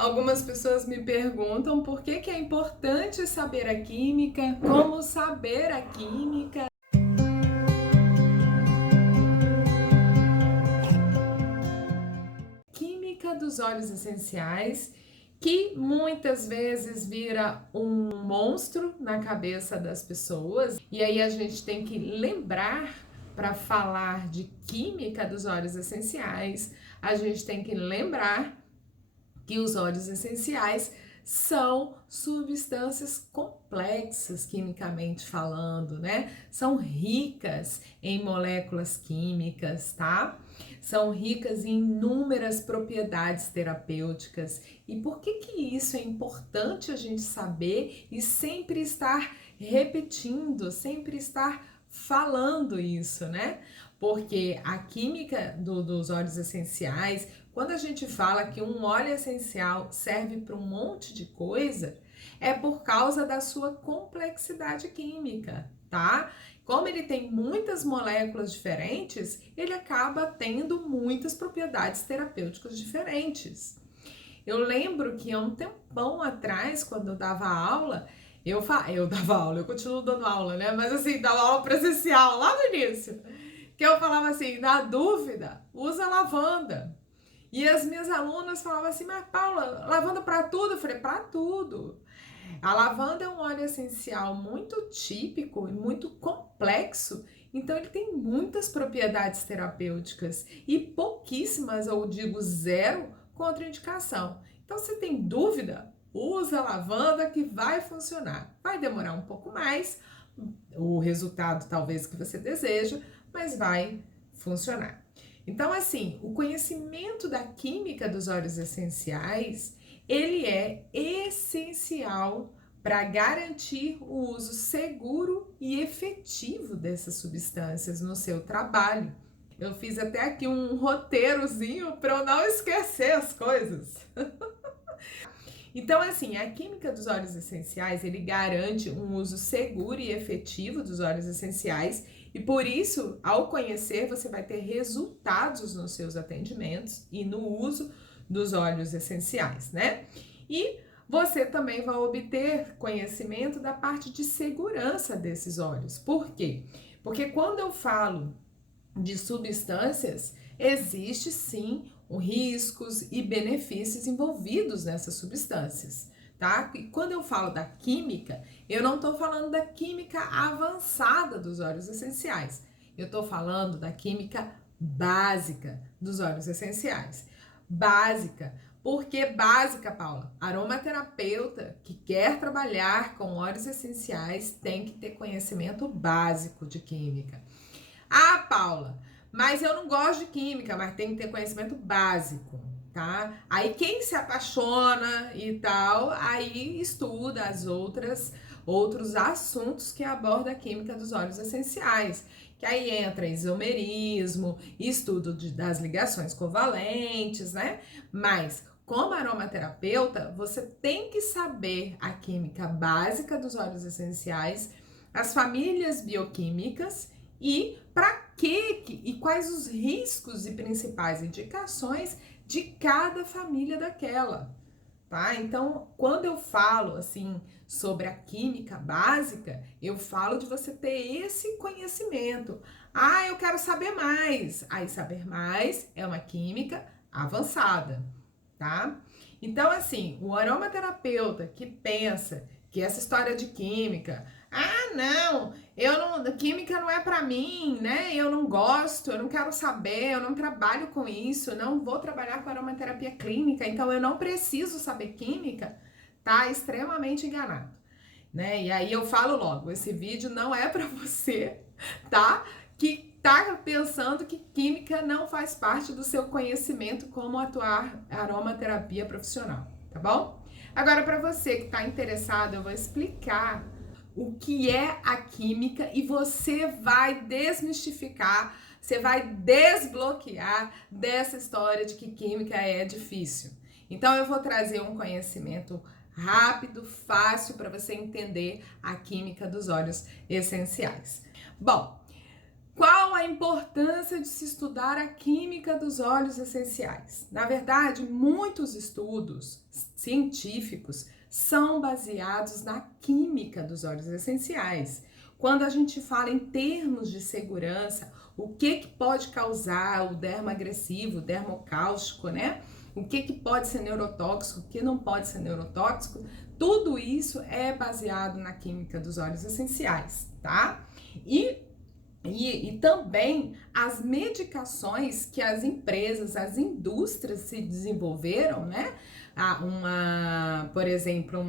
Algumas pessoas me perguntam por que é importante saber a química, como saber a química. Química dos óleos essenciais, que muitas vezes vira um monstro na cabeça das pessoas. E aí a gente tem que lembrar, para falar de química dos óleos essenciais, a gente tem que lembrar que os óleos essenciais são substâncias complexas quimicamente falando, né? São ricas em moléculas químicas, tá? São ricas em inúmeras propriedades terapêuticas. E por que isso é importante a gente saber e sempre estar repetindo, sempre estar falando isso, né? Porque a química dos óleos essenciais, quando a gente fala que um óleo essencial serve para um monte de coisa, é por causa da sua complexidade química, tá? Como ele tem muitas moléculas diferentes, ele acaba tendo muitas propriedades terapêuticas diferentes. Eu lembro que há um tempão atrás, quando eu dava aula, eu continuo dando aula, né? Mas assim, dava aula presencial lá no início, que eu falava assim, na dúvida, usa lavanda. E as minhas alunas falavam assim, mas Paula, lavanda para tudo? Eu falei, para tudo. A lavanda é um óleo essencial muito típico e muito complexo, então ele tem muitas propriedades terapêuticas e pouquíssimas, ou digo zero, contraindicação. Então, se tem dúvida, usa a lavanda que vai funcionar. Vai demorar um pouco mais, o resultado talvez que você deseja, mas vai funcionar. Então, assim, o conhecimento da química dos óleos essenciais, ele é essencial para garantir o uso seguro e efetivo dessas substâncias no seu trabalho. Eu fiz até aqui um roteirozinho para eu não esquecer as coisas. Então, assim, a química dos óleos essenciais, ele garante um uso seguro e efetivo dos óleos essenciais e por isso, ao conhecer, você vai ter resultados nos seus atendimentos e no uso dos óleos essenciais, né? E você também vai obter conhecimento da parte de segurança desses óleos. Por quê? Porque quando eu falo de substâncias, existe sim riscos e benefícios envolvidos nessas substâncias, tá? E quando eu falo da química, eu não estou falando da química avançada dos óleos essenciais, eu estou falando da química básica dos óleos essenciais. Básica. Por que básica, Paula? Aromaterapeuta que quer trabalhar com óleos essenciais tem que ter conhecimento básico de química. Ah, Paula, mas eu não gosto de química, mas tem que ter conhecimento básico, tá? Aí quem se apaixona e tal, aí estuda outros assuntos que aborda a química dos óleos essenciais. Que aí entra isomerismo, estudo das ligações covalentes, né? Mas como aromaterapeuta, você tem que saber a química básica dos óleos essenciais, as famílias bioquímicas e para que e quais os riscos e principais indicações de cada família daquela, tá? Então, quando eu falo assim sobre a química básica, eu falo de você ter esse conhecimento. Ah, eu quero saber mais. Aí saber mais é uma química avançada, tá? Então, assim, o aromaterapeuta que pensa que essa história de química, ah, não, química não é para mim, né? Eu não gosto, eu não quero saber, eu não trabalho com isso, não vou trabalhar com aromaterapia clínica, então eu não preciso saber química, tá extremamente enganado, né? E aí eu falo logo, esse vídeo não é para você, tá? Que tá pensando que química não faz parte do seu conhecimento como atuar aromaterapia profissional, tá bom? Agora, para você que está interessado, eu vou explicar o que é a química e você vai desmistificar, você vai desbloquear dessa história de que química é difícil. Então, eu vou trazer um conhecimento rápido, fácil para você entender a química dos óleos essenciais. Bom, Qual a importância de se estudar a química dos óleos essenciais? Na verdade, muitos estudos científicos são baseados na química dos óleos essenciais. Quando a gente fala em termos de segurança, o que pode causar o dermo agressivo, o dermocáustico, né? O que pode ser neurotóxico, o que não pode ser neurotóxico, tudo isso é baseado na química dos óleos essenciais, tá? E também as medicações que as empresas, as indústrias se desenvolveram, né? Por exemplo,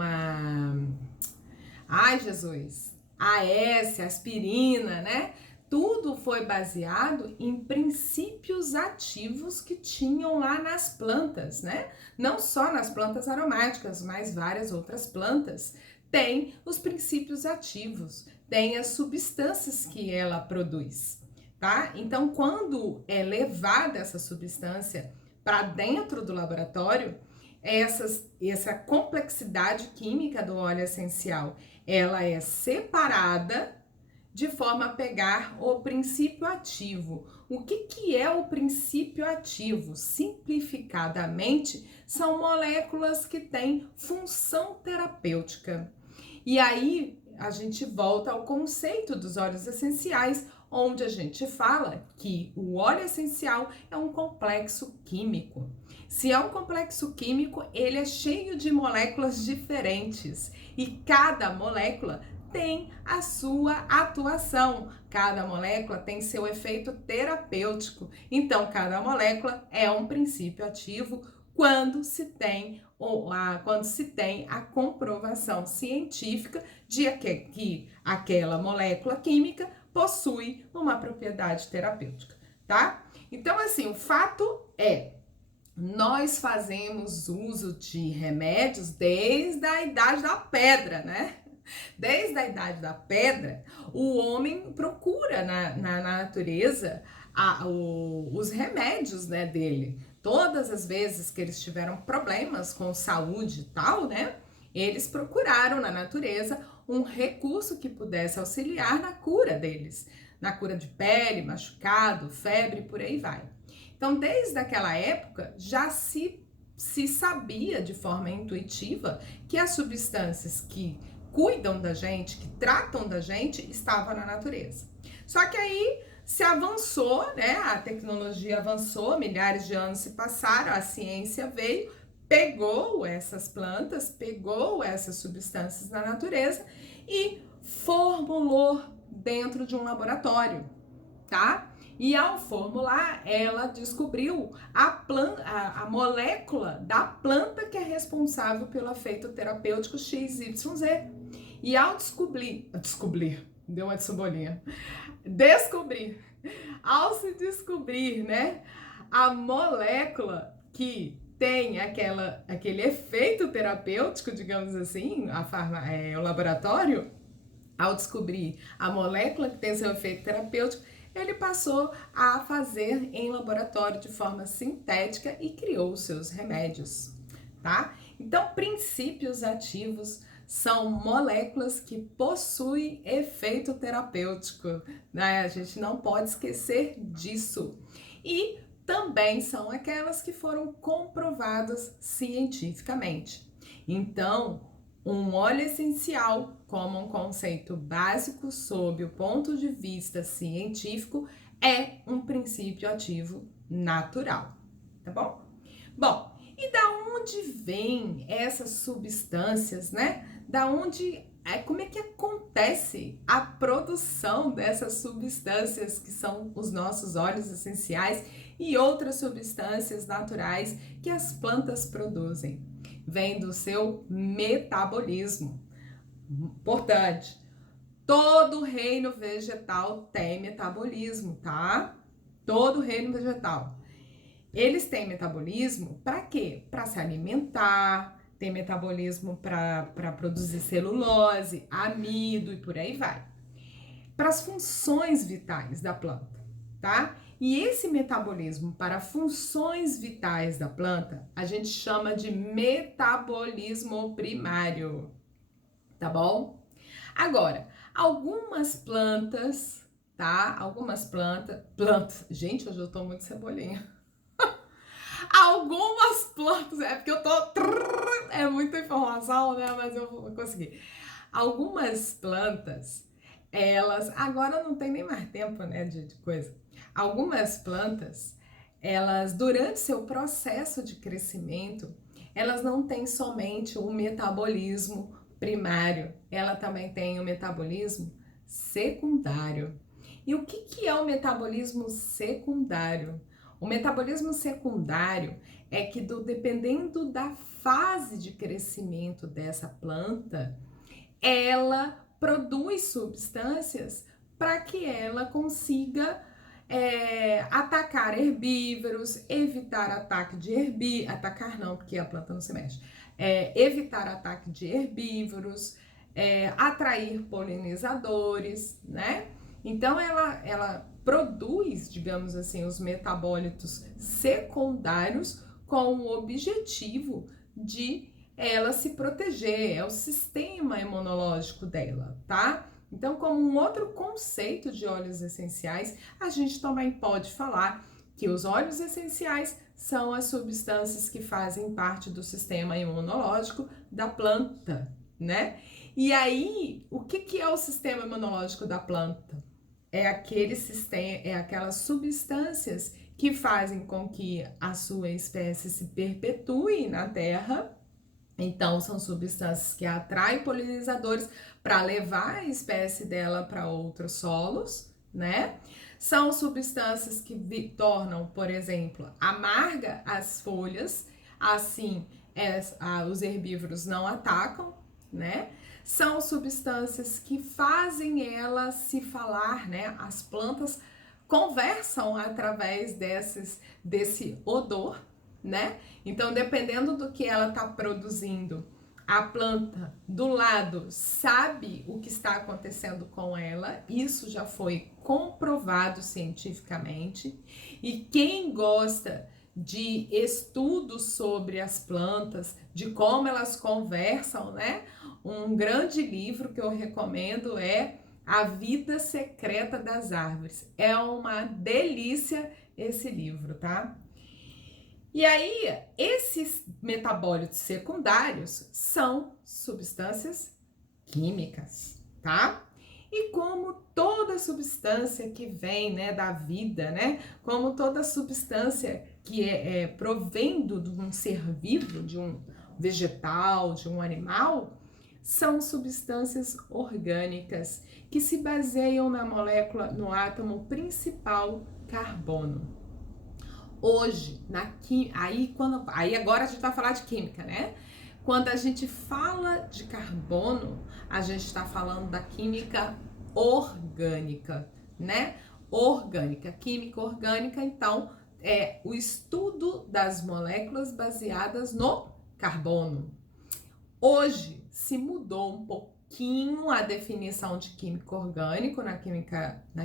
ai Jesus, AS, aspirina, né? Tudo foi baseado em princípios ativos que tinham lá nas plantas, né? Não só nas plantas aromáticas, mas várias outras plantas têm os princípios ativos, tem as substâncias que ela produz, tá? Então, quando é levada essa substância para dentro do laboratório, essa complexidade química do óleo essencial, ela é separada de forma a pegar o princípio ativo. O que é o princípio ativo? Simplificadamente, são moléculas que têm função terapêutica. E aí, a gente volta ao conceito dos óleos essenciais, onde a gente fala que o óleo essencial é um complexo químico. Se é um complexo químico, ele é cheio de moléculas diferentes e cada molécula tem a sua atuação, cada molécula tem seu efeito terapêutico. Então, cada molécula é um princípio ativo quando se tem a comprovação científica de que aquela molécula química possui uma propriedade terapêutica, tá? Então, assim, o fato é, nós fazemos uso de remédios desde a idade da pedra, né? Desde a idade da pedra, o homem procura na natureza os remédios, né, dele. Todas as vezes que eles tiveram problemas com saúde e tal, né, eles procuraram na natureza um recurso que pudesse auxiliar na cura deles, na cura de pele, machucado, febre, por aí vai. Então, desde aquela época, já se sabia de forma intuitiva que as substâncias que cuidam da gente, que tratam da gente, estavam na natureza. Só que aí se avançou, né? A tecnologia avançou, milhares de anos se passaram, a ciência veio, pegou essas plantas, pegou essas substâncias na natureza e formulou dentro de um laboratório, tá? E ao formular, ela descobriu a molécula da planta que é responsável pelo efeito terapêutico XYZ. E ao deu uma de cebolinha, ao se descobrir, né, a molécula que tem aquele efeito terapêutico, digamos assim, o laboratório, ao descobrir a molécula que tem seu efeito terapêutico, ele passou a fazer em laboratório de forma sintética e criou seus remédios, tá? Então, princípios ativos são moléculas que possuem efeito terapêutico, né? A gente não pode esquecer disso. E também são aquelas que foram comprovadas cientificamente. Então, um óleo essencial, como um conceito básico sob o ponto de vista científico, é um princípio ativo natural, tá bom? Bom, e da onde vêm essas substâncias, né? Como é que acontece a produção dessas substâncias que são os nossos óleos essenciais e outras substâncias naturais que as plantas produzem? Vem do seu metabolismo. Importante, todo reino vegetal tem metabolismo, tá? Todo reino vegetal. Eles têm metabolismo para quê? Para se alimentar, tem metabolismo para produzir celulose, amido e por aí vai. Para as funções vitais da planta, tá? E esse metabolismo para funções vitais da planta, a gente chama de metabolismo primário, tá bom? Agora, algumas plantas, tá? Algumas plantas. Gente, hoje eu tô muito cebolinha. Algumas plantas, é porque eu tô... É muita informação, né? Mas eu vou conseguir. Algumas plantas, elas... Agora não tem nem mais tempo, né, de coisa. Algumas plantas, elas, durante seu processo de crescimento, elas não têm somente o metabolismo primário, ela também tem o metabolismo secundário. E o que é o metabolismo secundário? O metabolismo secundário é que, dependendo da fase de crescimento dessa planta, ela produz substâncias para que ela consiga atacar herbívoros, evitar ataque de herbívoros, atacar não, porque a planta não se mexe, evitar ataque de herbívoros, atrair polinizadores, né? Então ela produz, digamos assim, os metabólitos secundários com o objetivo de ela se proteger, é o sistema imunológico dela, tá? Então, como um outro conceito de óleos essenciais, a gente também pode falar que os óleos essenciais são as substâncias que fazem parte do sistema imunológico da planta, né? E aí, o que é o sistema imunológico da planta? É aquele sistema, é aquelas substâncias que fazem com que a sua espécie se perpetue na Terra. Então, são substâncias que atraem polinizadores para levar a espécie dela para outros solos, né? São substâncias que tornam, por exemplo, amarga as folhas, assim os herbívoros não atacam, né? São substâncias que fazem ela se falar, né? As plantas conversam através desse odor, né? Então, dependendo do que ela está produzindo, a planta do lado sabe o que está acontecendo com ela, isso já foi comprovado cientificamente. E quem gosta de estudos sobre as plantas, de como elas conversam, né? Um grande livro que eu recomendo é A Vida Secreta das Árvores. É uma delícia esse livro, tá? E aí, esses metabólitos secundários são substâncias químicas, tá? E como toda substância que vem, né, da vida, né, como toda substância que provendo de um ser vivo, de um vegetal, de um animal, são substâncias orgânicas que se baseiam na molécula, no átomo principal, carbono. Hoje, aí agora a gente vai falar de química, né? Quando a gente fala de carbono, a gente está falando da química orgânica, né? Orgânica, química orgânica, então, é o estudo das moléculas baseadas no carbono. Hoje se mudou um pouquinho a definição de químico orgânico na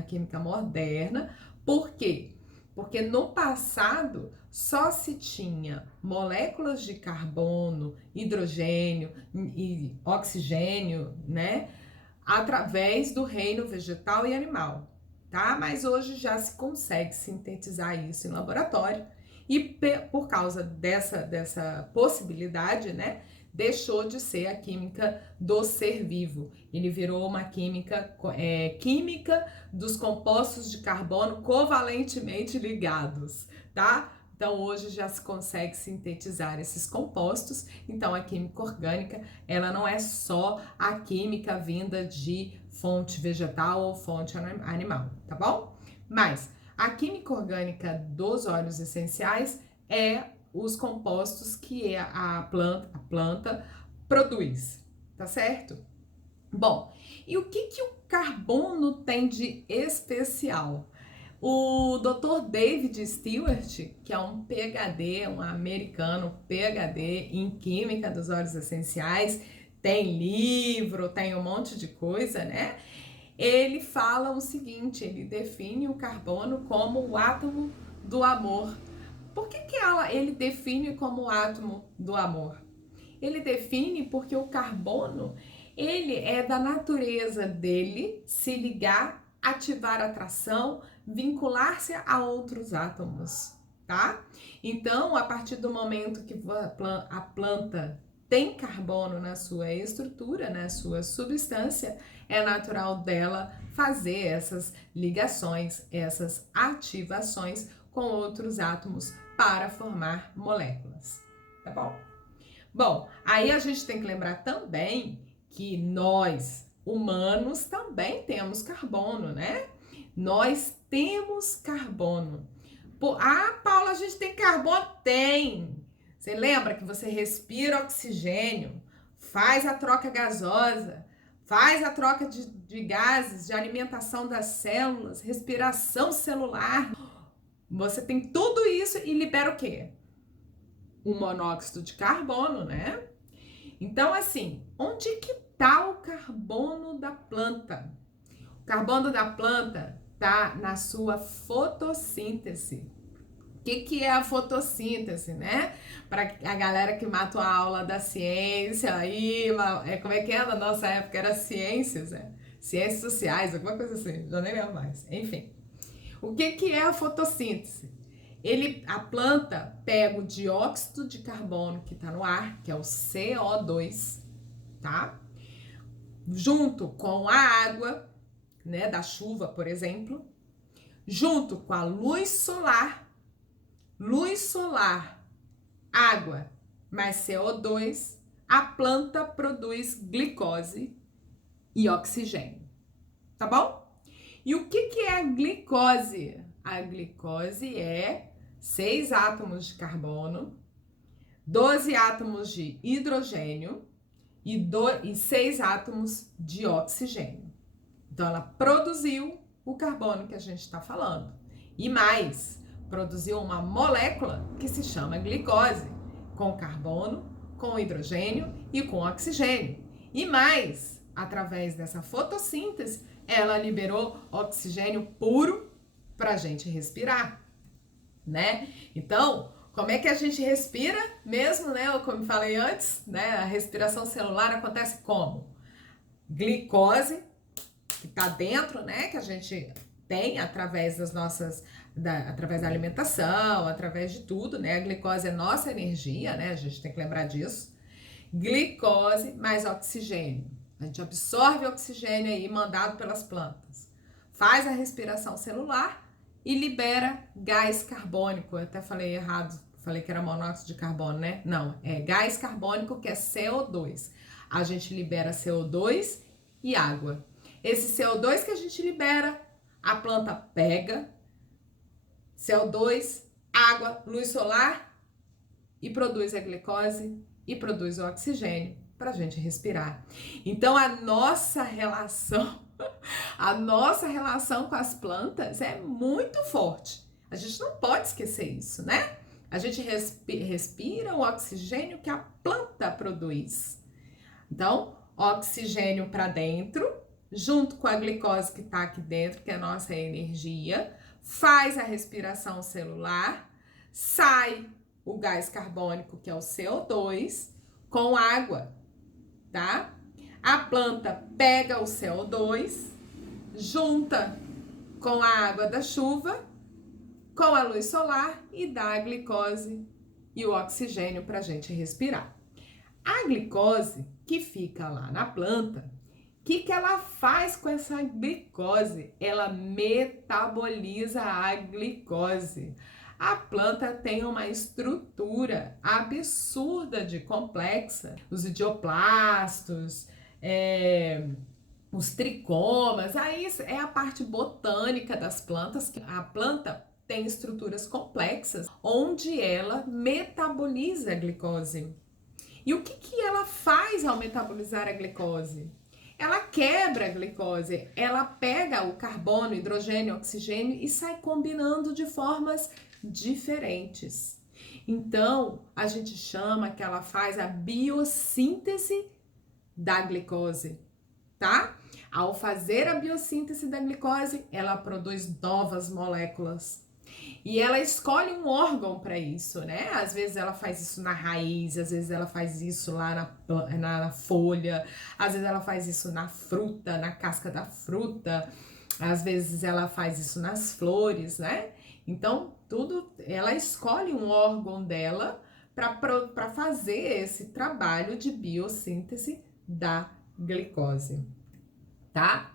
química moderna. Por quê? Porque no passado só se tinha moléculas de carbono, hidrogênio e oxigênio, né? Através do reino vegetal e animal, tá? Mas hoje já se consegue sintetizar isso em laboratório e por causa dessa possibilidade, né? Deixou de ser a química do ser vivo. Ele virou uma química dos compostos de carbono covalentemente ligados, tá? Então, hoje já se consegue sintetizar esses compostos. Então, a química orgânica, ela não é só a química vinda de fonte vegetal ou fonte animal, tá bom? Mas a química orgânica dos óleos essenciais é os compostos que a planta produz, tá certo? Bom, e o que o carbono tem de especial? O Dr. David Stewart, que é um PhD, um americano PhD em Química dos Óleos Essenciais, tem livro, tem um monte de coisa, né? Ele fala o seguinte, ele define o carbono como o átomo do amor. Por que ele define como o átomo do amor? Ele define porque o carbono, ele é da natureza dele se ligar ativar atração, vincular-se a outros átomos, tá? Então, a partir do momento que a planta tem carbono na sua estrutura, na sua substância, é natural dela fazer essas ligações, essas ativações com outros átomos para formar moléculas, tá bom? Bom, aí a gente tem que lembrar também que nós, humanos, também temos carbono, né? Nós temos carbono. Paula, a gente tem carbono? Tem! Você lembra que você respira oxigênio, faz a troca gasosa, faz a troca de gases, de alimentação das células, respiração celular. Você tem tudo isso e libera o quê? O monóxido de carbono, né? Então, assim, onde que tá o carbono da planta? O carbono da planta tá na sua fotossíntese. O que é a fotossíntese, né? Para a galera que mata a aula da ciência, aí, como é que é? Na nossa época era ciências, né? Ciências sociais, alguma coisa assim, já nem lembro mais. Enfim, o que é a fotossíntese? A planta pega o dióxido de carbono que está no ar, que é o CO2, tá? Junto com a água, né, da chuva, por exemplo, junto com a luz solar, água mais CO2, a planta produz glicose e oxigênio, tá bom? E o que é a glicose? A glicose é 6 átomos de carbono, 12 átomos de hidrogênio e 6 átomos de oxigênio. Então, ela produziu o carbono que a gente está falando. E mais, produziu uma molécula que se chama glicose, com carbono, com hidrogênio e com oxigênio. E mais, através dessa fotossíntese, ela liberou oxigênio puro para a gente respirar, né? Então, como é que a gente respira mesmo, né? Como eu falei antes, né? A respiração celular acontece como? Glicose, que está dentro, né? Que a gente tem através através da alimentação, através de tudo, né? A glicose é nossa energia, né? A gente tem que lembrar disso. Glicose mais oxigênio. A gente absorve oxigênio aí mandado pelas plantas. Faz a respiração celular e libera gás carbônico. Eu até falei errado, falei que era monóxido de carbono, né? Não, é gás carbônico, que é CO2. A gente libera CO2 e água. Esse CO2 que a gente libera, a planta pega, CO2, água, luz solar e produz a glicose e produz o oxigênio para a gente respirar. Então a nossa relação com as plantas é muito forte. A gente não pode esquecer isso, né? A gente respira o oxigênio que a planta produz. Então, oxigênio para dentro, junto com a glicose que está aqui dentro, que é a nossa energia, faz a respiração celular, sai o gás carbônico, que é o CO2, com água, tá? A planta pega o CO2, junta com a água da chuva, com a luz solar e dá a glicose e o oxigênio para a gente respirar. A glicose que fica lá na planta, o que ela faz com essa glicose? Ela metaboliza a glicose. A planta tem uma estrutura absurda de complexa. Os idioplastos, os tricomas, aí é a parte botânica das plantas. A planta tem estruturas complexas onde ela metaboliza a glicose. E o que ela faz ao metabolizar a glicose? Ela quebra a glicose, ela pega o carbono, hidrogênio, oxigênio e sai combinando de formas diferentes. Então, a gente chama que ela faz a biossíntese da glicose, tá? Ao fazer a biossíntese da glicose, ela produz novas moléculas. E ela escolhe um órgão para isso, né? Às vezes ela faz isso na raiz, às vezes ela faz isso lá na folha, às vezes ela faz isso na fruta, na casca da fruta, Às vezes ela faz isso nas flores, né? Então, ela escolhe um órgão dela para fazer esse trabalho de biossíntese da glicose, tá?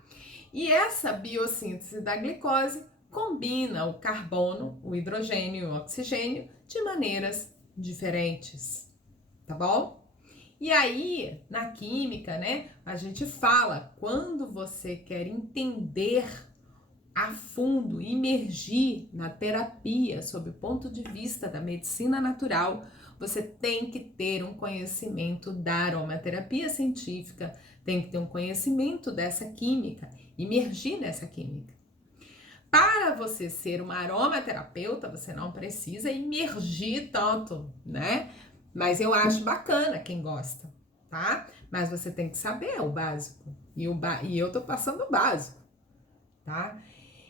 E essa biossíntese da glicose combina o carbono, o hidrogênio e o oxigênio de maneiras diferentes, tá bom? E aí, na química, né, a gente fala, quando você quer entender a fundo, imergir na terapia sob o ponto de vista da medicina natural, você tem que ter um conhecimento da aromaterapia científica, tem que ter um conhecimento dessa química, imergir nessa química. Para você ser uma aromaterapeuta, você não precisa imergir tanto, né? Mas eu acho bacana quem gosta, tá? Mas você tem que saber o básico. E eu tô passando o básico, tá?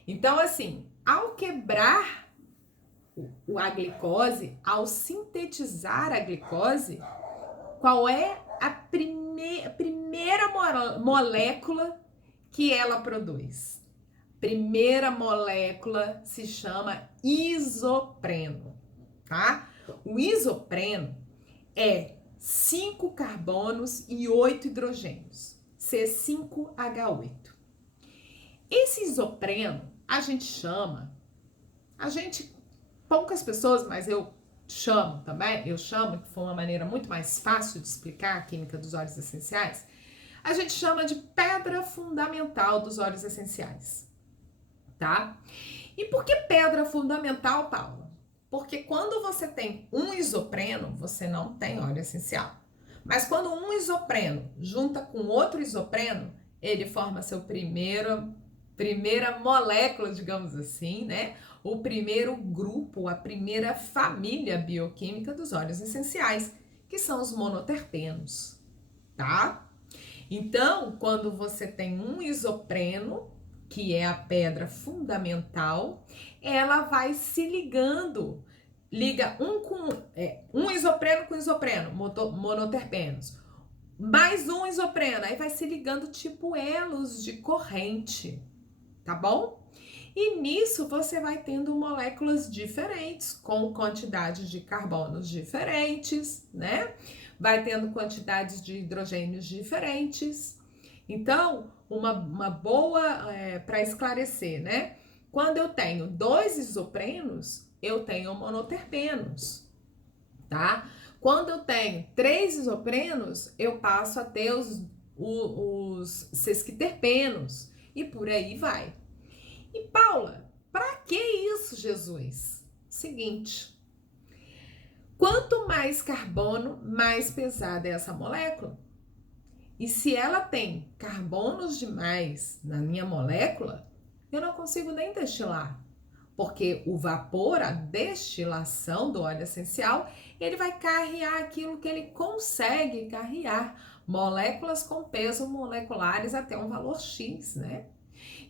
Então, assim, ao quebrar a glicose, ao sintetizar a glicose, qual é a primeira molécula que ela produz? Primeira molécula se chama isopreno, tá? O isopreno é 5 carbonos e 8 hidrogênios, C5H8. Esse isopreno, poucas pessoas, mas eu chamo também, que foi uma maneira muito mais fácil de explicar a química dos óleos essenciais, a gente chama de pedra fundamental dos óleos essenciais, tá? E por que pedra fundamental, Paula? Porque quando você tem um isopreno, você não tem óleo essencial. Mas quando um isopreno junta com outro isopreno, ele forma seu primeira molécula, digamos assim, né? O primeiro grupo, a primeira família bioquímica dos óleos essenciais, que são os monoterpenos, tá? Então, quando você tem um isopreno, que é a pedra fundamental, ela vai se ligando, liga um isopreno com isopreno, monoterpenos, mais um isopreno, aí vai se ligando tipo elos de corrente, tá bom? E nisso você vai tendo moléculas diferentes, com quantidades de carbonos diferentes, né? Vai tendo quantidades de hidrogênios diferentes. Então, uma boa para esclarecer, né? Quando eu tenho 2 isoprenos, eu tenho monoterpenos, tá? Quando eu tenho 3 isoprenos, eu passo a ter os sesquiterpenos e por aí vai. E Paula, para que isso, Jesus? Seguinte, quanto mais carbono, mais pesada é essa molécula. E se ela tem carbonos demais na minha molécula, eu não consigo nem destilar. Porque o vapor, a destilação do óleo essencial, ele vai carrear aquilo que ele consegue carrear. Moléculas com peso moleculares até um valor X, né?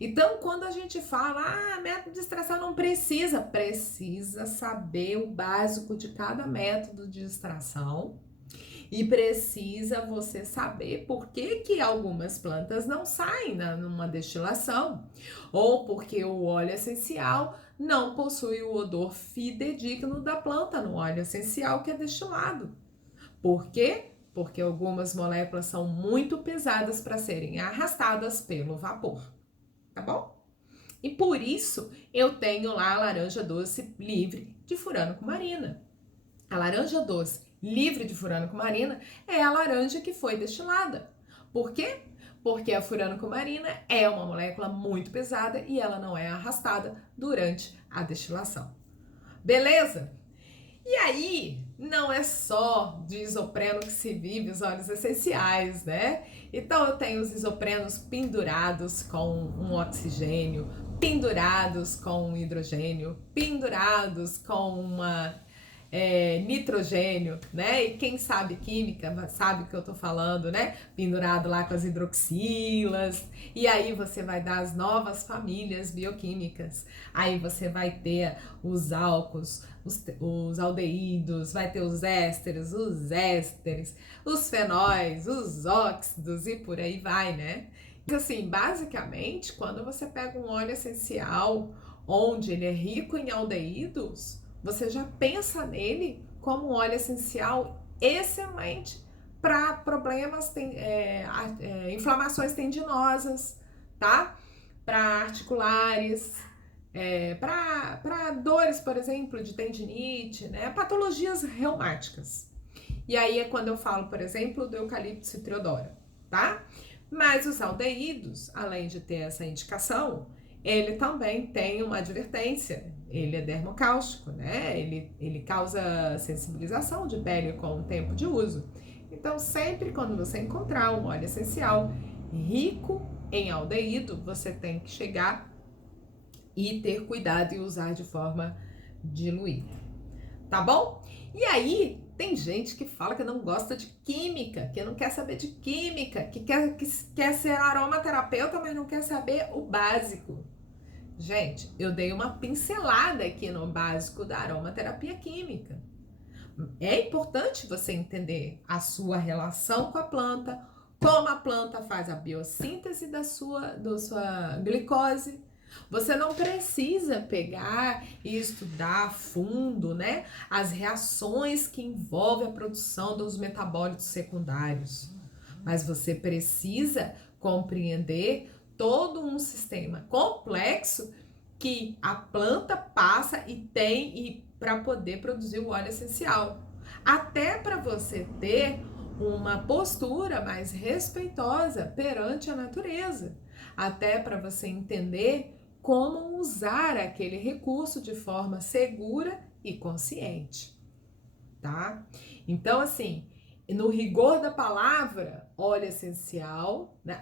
Então, quando a gente fala, método de extração não precisa saber o básico de cada método de extração e precisa você saber por que algumas plantas não saem numa destilação ou porque o óleo essencial não possui o odor fidedigno da planta no óleo essencial que é destilado. Por quê? Porque algumas moléculas são muito pesadas para serem arrastadas pelo vapor. Tá bom? E por isso eu tenho lá a laranja doce livre de furânico marina. A laranja doce livre de furânico marina é a laranja que foi destilada. Por quê? Porque a furânico marina é uma molécula muito pesada e ela não é arrastada durante a destilação. Beleza? E aí, não é só de isopreno que se vive os óleos essenciais, né? Então eu tenho os isoprenos pendurados com um oxigênio, pendurados com um hidrogênio, pendurados com uma nitrogênio, né? E quem sabe química sabe o que eu tô falando, né? Pendurado lá com as hidroxilas. E aí você vai dar as novas famílias bioquímicas. Aí você vai ter os álcools, os aldeídos, vai ter os ésteres, os fenóis, os óxidos e por aí vai, né? Assim, basicamente, quando você pega um óleo essencial onde ele é rico em aldeídos, você já pensa nele como um óleo essencial excelente para problemas, inflamações tendinosas, tá? Para articulares, para dores, por exemplo, de tendinite, né? Patologias reumáticas. E aí é quando eu falo, por exemplo, do eucalipto citriodora, tá? Mas os aldeídos, além de ter essa indicação, ele também tem uma advertência. Ele é dermocáustico, né? Ele causa sensibilização de pele com o tempo de uso. Então, sempre quando você encontrar um óleo essencial rico em aldeído, você tem que chegar e ter cuidado e usar de forma diluída, tá bom? E aí, tem gente que fala que não gosta de química, que não quer saber de química, que quer ser aromaterapeuta, mas não quer saber o básico. Gente, eu dei uma pincelada aqui no básico da aromaterapia química. É importante você entender a sua relação com a planta, como a planta faz a biossíntese da sua glicose. Você não precisa pegar e estudar a fundo, né, as reações que envolvem a produção dos metabólitos secundários, mas você precisa compreender todo um sistema complexo que a planta passa e tem para poder produzir o óleo essencial. Até para você ter uma postura mais respeitosa perante a natureza. Até para você entender como usar aquele recurso de forma segura e consciente, tá? Então, assim, no rigor da palavra, óleo essencial, né?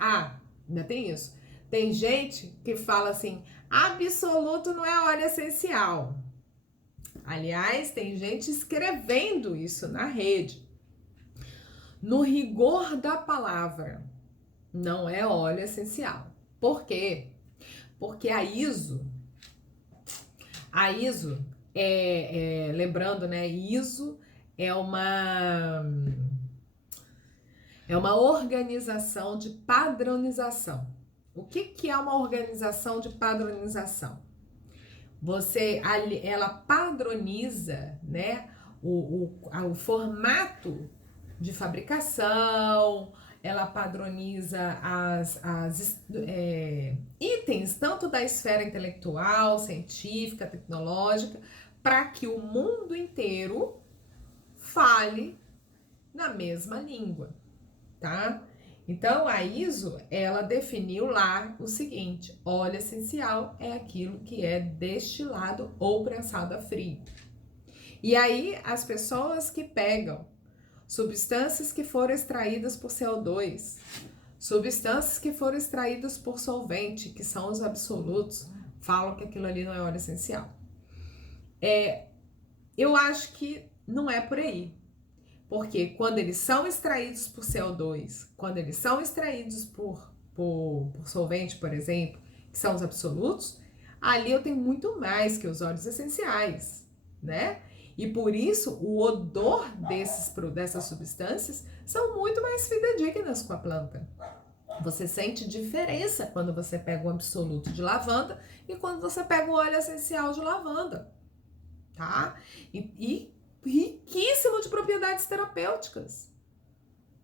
Ainda tem isso. Tem gente que fala assim, absoluto não é óleo essencial. Aliás, tem gente escrevendo isso na rede. No rigor da palavra, não é óleo essencial. Por quê? Porque a ISO, lembrando, né, ISO é uma organização de padronização. O que é uma organização de padronização? Ela padroniza, né, o formato de fabricação, ela padroniza itens tanto da esfera intelectual, científica, tecnológica, para que o mundo inteiro fale na mesma língua, tá? Então, a ISO, ela definiu lá o seguinte, óleo essencial é aquilo que é destilado ou prensado a frio. E aí, as pessoas que pegam substâncias que foram extraídas por CO2, substâncias que foram extraídas por solvente, que são os absolutos, falam que aquilo ali não é óleo essencial. Eu acho que não é por aí. Porque quando eles são extraídos por CO2, quando eles são extraídos por solvente, por exemplo, que são os absolutos, ali eu tenho muito mais que os óleos essenciais, né? E por isso o odor dessas substâncias são muito mais fidedignas com a planta. Você sente diferença quando você pega um absoluto de lavanda e quando você pega o óleo essencial de lavanda, tá? E riquíssimo de propriedades terapêuticas.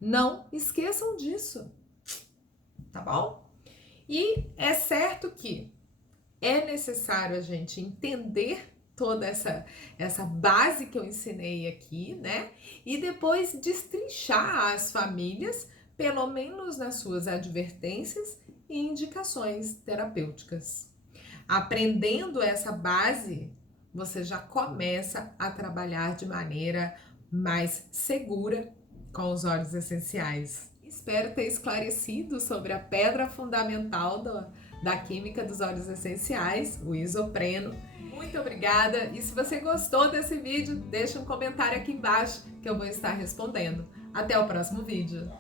Não esqueçam disso, tá bom? E é certo que é necessário a gente entender toda essa base que eu ensinei aqui, né? E depois destrinchar as famílias, pelo menos nas suas advertências e indicações terapêuticas. Aprendendo essa base, você já começa a trabalhar de maneira mais segura com os óleos essenciais. Espero ter esclarecido sobre a pedra fundamental da química dos óleos essenciais, o isopreno. Muito obrigada! E se você gostou desse vídeo, deixa um comentário aqui embaixo que eu vou estar respondendo. Até o próximo vídeo!